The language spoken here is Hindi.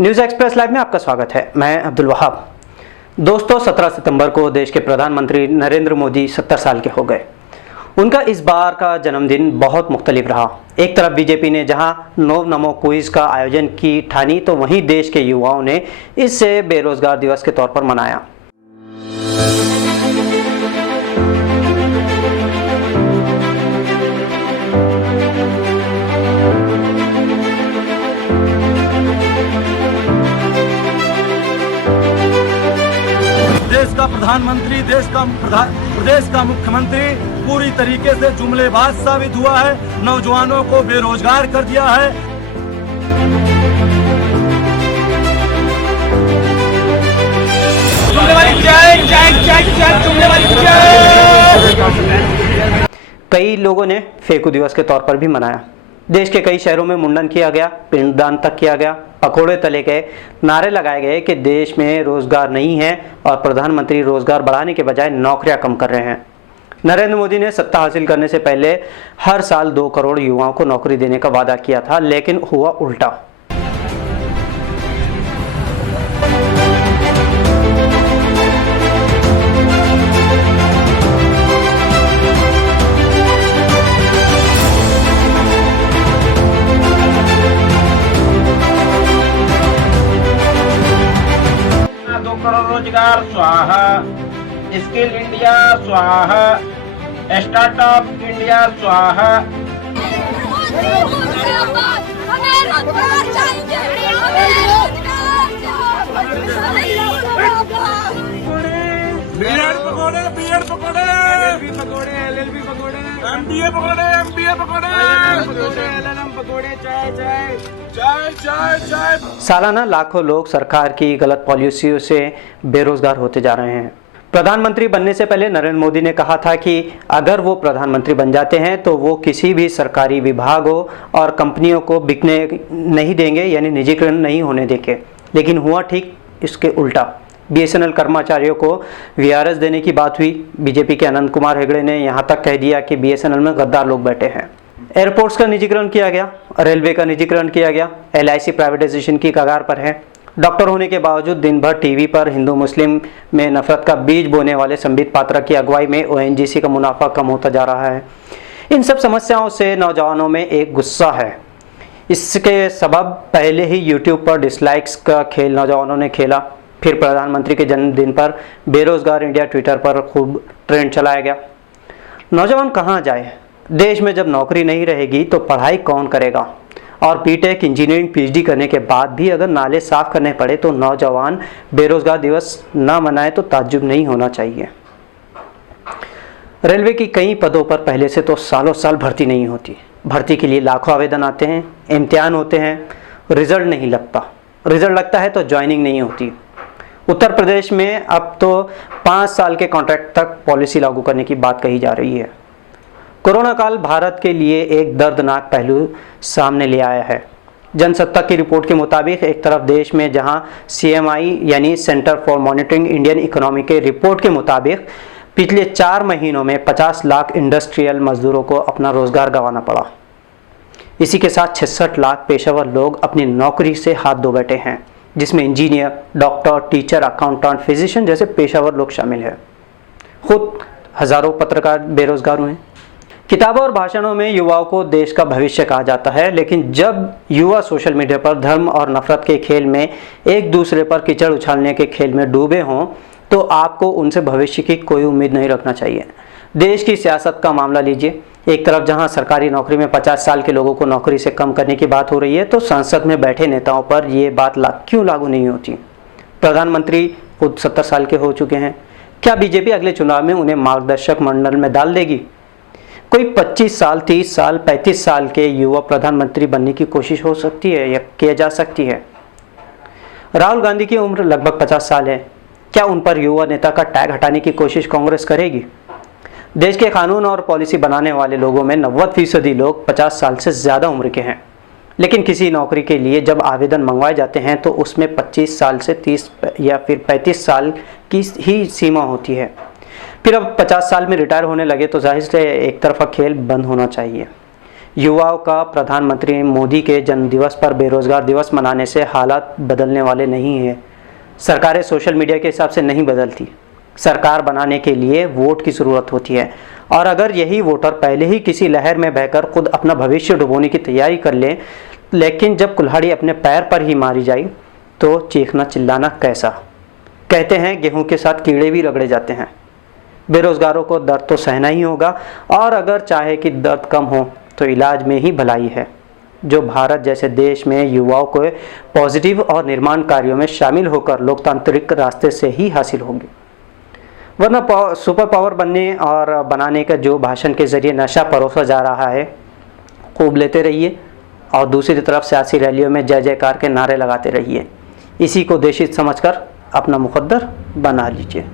न्यूज़ एक्सप्रेस लाइव में आपका स्वागत है। मैं अब्दुल वहाब। दोस्तों, 17 सितंबर को देश के प्रधानमंत्री नरेंद्र मोदी 70 साल के हो गए। उनका इस बार का जन्मदिन बहुत मुख्तलिफ रहा। एक तरफ बीजेपी ने जहां नो नमो क्विज का आयोजन की ठानी, तो वहीं देश के युवाओं ने इसे बेरोजगार दिवस के तौर पर मनाया। देश का प्रधानमंत्री, प्रदेश का मुख्यमंत्री पूरी तरीके से जुमलेबाज साबित हुआ है। नौजवानों को बेरोजगार कर दिया है। कई लोगों ने फेकू दिवस के तौर पर भी मनाया। देश के कई शहरों में मुंडन किया गया, पिंडदान तक किया गया, पकोड़े तले गए, नारे लगाए गए कि देश में रोजगार नहीं है और प्रधानमंत्री रोजगार बढ़ाने के बजाय नौकरियां कम कर रहे हैं। नरेंद्र मोदी ने सत्ता हासिल करने से पहले हर साल 2 करोड़ युवाओं को नौकरी देने का वादा किया था, लेकिन हुआ उल्टा। रोजगार स्वाहा, स्किल इंडिया स्वाहा, स्टार्टअप इंडिया स्वाहा। बीएड पकौड़े, LLB पकौड़े, MBA पकौड़े, LLM पकौड़े, चाय। सालाना लाखों लोग सरकार की गलत पॉलिसियों से बेरोजगार होते जा रहे हैं। प्रधानमंत्री बनने से पहले नरेंद्र मोदी ने कहा था कि अगर वो प्रधानमंत्री बन जाते हैं तो वो किसी भी सरकारी विभागों और कंपनियों को बिकने नहीं देंगे, यानी निजीकरण नहीं होने देंगे। लेकिन हुआ ठीक इसके उल्टा। BSNL कर्मचारियों को VRS देने की बात हुई। बीजेपी के अनंत कुमार हेगड़े ने यहाँ तक कह दिया कि BSNL में गद्दार लोग बैठे हैं। एयरपोर्ट्स का निजीकरण किया गया, रेलवे का निजीकरण किया गया, LIC प्राइवेटाइजेशन की कगार पर है। डॉक्टर होने के बावजूद दिन भर टीवी पर हिंदू मुस्लिम में नफरत का बीज बोने वाले संबित पात्रा की अगुवाई में ONGC का मुनाफा कम होता जा रहा है। इन सब समस्याओं से नौजवानों में एक गुस्सा है। इसके सबब पहले ही YouTube पर डिसलाइक्स का खेल नौजवानों ने खेला। फिर प्रधानमंत्री के जन्मदिन पर बेरोजगार इंडिया ट्विटर पर खूब ट्रेंड चलाया गया। नौजवान कहाँ जाए? देश में जब नौकरी नहीं रहेगी तो पढ़ाई कौन करेगा? और बीटेक, इंजीनियरिंग, PhD करने के बाद भी अगर नाले साफ करने पड़े तो नौजवान बेरोजगार दिवस ना मनाए तो ताज्जुब नहीं होना चाहिए। रेलवे की कई पदों पर पहले से तो सालों साल भर्ती नहीं होती। भर्ती के लिए लाखों आवेदन आते हैं, इम्तिहान होते हैं, रिजल्ट नहीं लगता। रिजल्ट लगता है तो ज्वाइनिंग नहीं होती। उत्तर प्रदेश में अब तो 5 साल के कॉन्ट्रैक्ट तक पॉलिसी लागू करने की बात कही जा रही है। कोरोना काल भारत के लिए एक दर्दनाक पहलू सामने ले आया है। जनसत्ता की रिपोर्ट के मुताबिक एक तरफ देश में जहां CMI यानी centre for monitoring Indian economy के रिपोर्ट के मुताबिक पिछले 4 महीनों में 50 लाख इंडस्ट्रियल मजदूरों को अपना रोजगार गंवाना पड़ा। इसी के साथ 66 लाख पेशेवर लोग अपनी नौकरी से हाथ धो बैठे हैं, जिसमें engineer, doctor, teacher, accountant, physician जैसे पेशेवर लोग शामिल हैं। खुद हजारों पत्रकार बेरोजगार हुए। किताबों और भाषणों में युवाओं को देश का भविष्य कहा जाता है, लेकिन जब युवा सोशल मीडिया पर धर्म और नफरत के खेल में एक दूसरे पर कीचड़ उछालने के खेल में डूबे हों तो आपको उनसे भविष्य की कोई उम्मीद नहीं रखना चाहिए। देश की सियासत का मामला लीजिए। एक तरफ जहां सरकारी नौकरी में 50 साल के लोगों को नौकरी से कम करने की बात हो रही है, तो संसद में बैठे नेताओं पर यह बात क्यों लागू नहीं होती? प्रधानमंत्री खुद 70 साल के हो चुके हैं। क्या बीजेपी अगले चुनाव में उन्हें मार्गदर्शक मंडल में डाल देगी? कोई 25 साल, 30 साल, 35 साल के युवा प्रधानमंत्री बनने की कोशिश हो सकती है या किया जा सकती है। राहुल गांधी की उम्र लगभग 50 साल है। क्या उन पर युवा नेता का टैग हटाने की कोशिश कांग्रेस करेगी? देश के कानून और पॉलिसी बनाने वाले लोगों में 90% लोग 50 साल से ज़्यादा उम्र के हैं। लेकिन किसी नौकरी के लिए जब आवेदन मंगवाए जाते हैं तो उसमें 25 साल से 30 या फिर 35 साल की ही सीमा होती है। फिर अब 50 साल में रिटायर होने लगे तो जाहिर से एक तरफा खेल बंद होना चाहिए। युवाओं का प्रधानमंत्री मोदी के जन्मदिवस पर बेरोजगार दिवस मनाने से हालात बदलने वाले नहीं हैं। सरकारें सोशल मीडिया के हिसाब से नहीं बदलती। सरकार बनाने के लिए वोट की ज़रूरत होती है, और अगर यही वोटर पहले ही किसी लहर में बहकर खुद अपना भविष्य डुबोने की तैयारी कर लें, लेकिन जब कुल्हाड़ी अपने पैर पर ही मारी जाए तो चीखना चिल्लाना कैसा। कहते हैं गेहूं के साथ कीड़े भी रगड़े जाते हैं। बेरोजगारों को दर्द तो सहना ही होगा, और अगर चाहे कि दर्द कम हो तो इलाज में ही भलाई है, जो भारत जैसे देश में युवाओं को पॉजिटिव और निर्माण कार्यों में शामिल होकर लोकतांत्रिक रास्ते से ही हासिल होगी। वरना सुपर पावर बनने और बनाने का जो भाषण के जरिए नशा परोसा जा रहा है, खूब लेते रहिए और दूसरी तरफ सियासी रैलियों में जय जयकार के नारे लगाते रहिए। इसी को देश हित समझकर अपना मुकद्दर बना लीजिए।